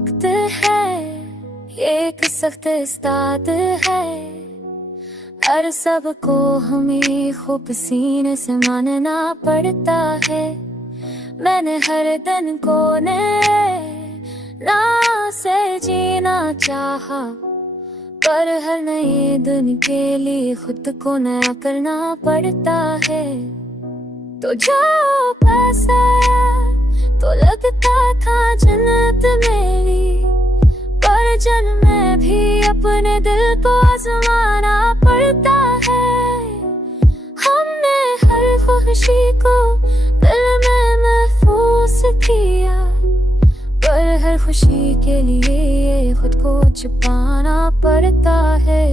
वक्त है, ये एक सख्त इस्ताद है। हर सबको हमें खूब सीने से मानना पड़ता है। मैंने हर दिन को ना से जीना चाहा, पर हर नए दिन के लिए खुद को नया करना पड़ता है। तो जो पास आया तो लगता था जन्नत मेरी, पर जन्म में भी अपने दिल को आजमाना पड़ता है। हमने हर खुशी को दिल में महफूज किया, पर हर खुशी के लिए खुद को छुपाना पड़ता है।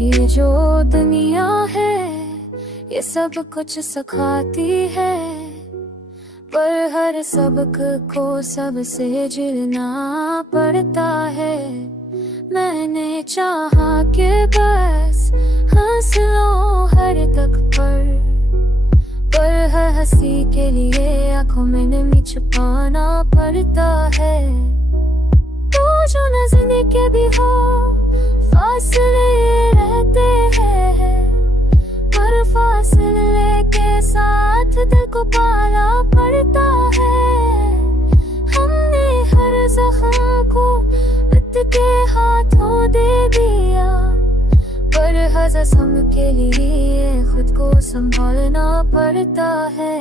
ये जो दुनिया है ये सब कुछ सिखाती है, पर हर सबक को सबसे झेलना पड़ता है। मैंने चाहा कि बस हंस लो हर तक पर हर हंसी के लिए आंखों में नमी छुपाना पड़ता है। तो जो नजर के भी हो फासले रहते हैं, पर फासले के साथ दिल को पाला पड़ता है। हमने हर जख्म को वक्त के हाथों दे दिया, पर हर जख्म के लिए खुद को संभालना पड़ता है।